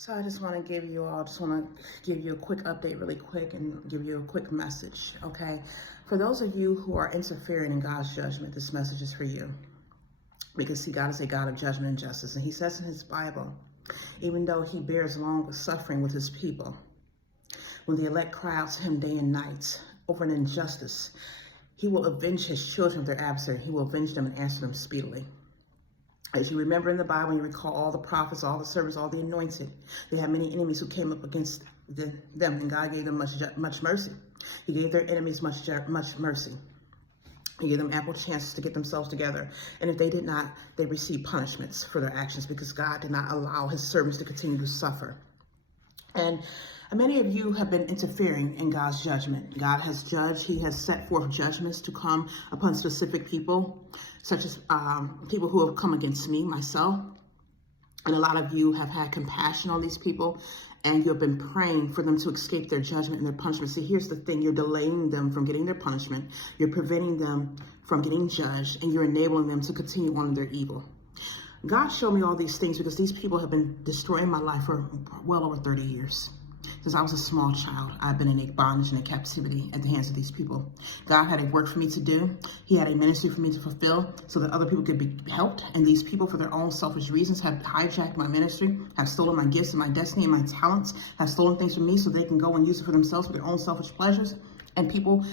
So I just want to give you all, give you a quick update really quick and give you a quick message, okay? For those of you who are interfering in God's judgment, this message is for you. Because see, God is a God of judgment and justice. And he says in his Bible, even though he bears long suffering with his people, when the elect cry out to him day and night over an injustice, he will avenge his children of their adversary. He will avenge them and answer them speedily. As you remember in the Bible, you recall all the prophets, all the servants, all the anointed. They had many enemies who came up against them, and God gave them much mercy. He gave their enemies much mercy. He gave them ample chances to get themselves together. And if they did not, they received punishments for their actions because God did not allow his servants to continue to suffer. And many of you have been interfering in God's judgment. God has judged. He has set forth judgments to come upon specific people, such as people who have come against me, myself. And a lot of you have had compassion on these people, and you've been praying for them to escape their judgment and their punishment. See, here's the thing. You're delaying them from getting their punishment. You're preventing them from getting judged, and you're enabling them to continue on in their evil. God showed me all these things because these people have been destroying my life for well over 30 years. Since I was a small child, I've been in a bondage and a captivity at the hands of these people. God had a work for me to do. He had a ministry for me to fulfill so that other people could be helped. And these people, for their own selfish reasons, have hijacked my ministry, have stolen my gifts and my destiny and my talents, have stolen things from me so they can go and use it for themselves for their own selfish pleasures. And people,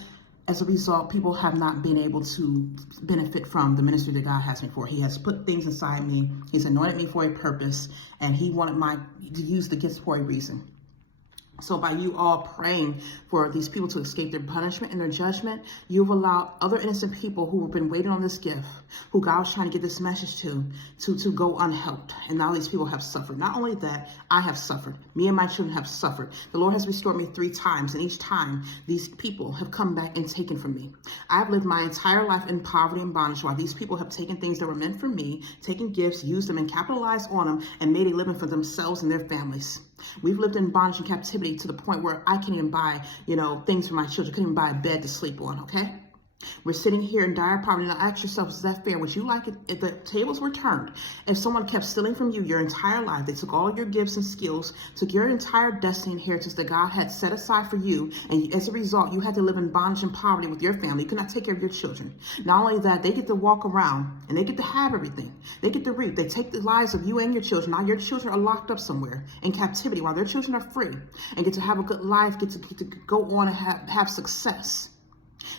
as a result, people have not been able to benefit from the ministry that God has me for. He has put things inside me. He's anointed me for a purpose, and he wanted to use the gifts for a reason. So by you all praying for these people to escape their punishment and their judgment, you've allowed other innocent people who have been waiting on this gift, who God was trying to get this message to go unhelped. And now these people have suffered. Not only that, I have suffered. Me and my children have suffered. The Lord has restored me 3 times, and each time these people have come back and taken from me. I've lived my entire life in poverty and bondage while these people have taken things that were meant for me, taken gifts, used them and capitalized on them, and made a living for themselves and their families. We've lived in bondage and captivity to the point where I can't even buy, things for my children. Couldn't even buy a bed to sleep on, okay? We're sitting here in dire poverty. Now ask yourself, is that fair? Would you like it if the tables were turned? If someone kept stealing from you your entire life, they took all of your gifts and skills, took your entire destiny and inheritance that God had set aside for you, and as a result, you had to live in bondage and poverty with your family. You could not take care of your children. Not only that, they get to walk around and they get to have everything. They get to reap. They take the lives of you and your children. Now your children are locked up somewhere in captivity while their children are free and get to have a good life, get to go on and have success.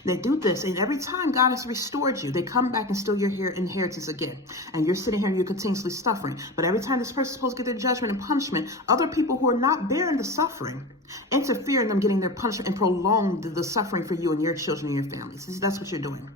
They do this, and every time God has restored you, they come back and steal your inheritance again. And you're sitting here and you're continuously suffering. But every time this person's supposed to get their judgment and punishment, other people who are not bearing the suffering interfere in them getting their punishment and prolong the suffering for you and your children and your families. That's what you're doing.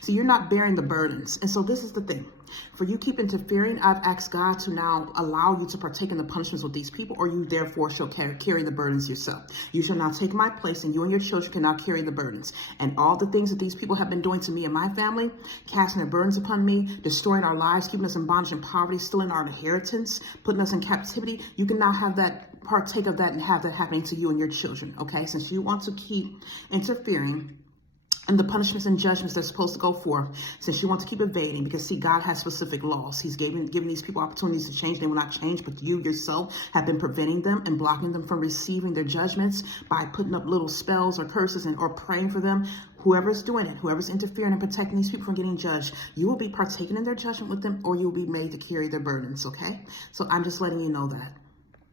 So you're not bearing the burdens. And so this is the thing. For you keep interfering, I've asked God to now allow you to partake in the punishments with these people, or you therefore shall carry the burdens yourself. You shall now take my place, and you and your children can now carry the burdens. And all the things that these people have been doing to me and my family, casting their burdens upon me, destroying our lives, keeping us in bondage and poverty, stealing our inheritance, putting us in captivity, you can now have that, partake of that, and have that happening to you and your children, okay? Since you want to keep interfering and the punishments and judgments that are supposed to go forth, since you want to keep evading, because see, God has specific laws. He's giving these people opportunities to change. They will not change, but you yourself have been preventing them and blocking them from receiving their judgments by putting up little spells or curses or praying for them. Whoever's doing it, whoever's interfering and protecting these people from getting judged, you will be partaking in their judgment with them, or you will be made to carry their burdens, okay? So I'm just letting you know that.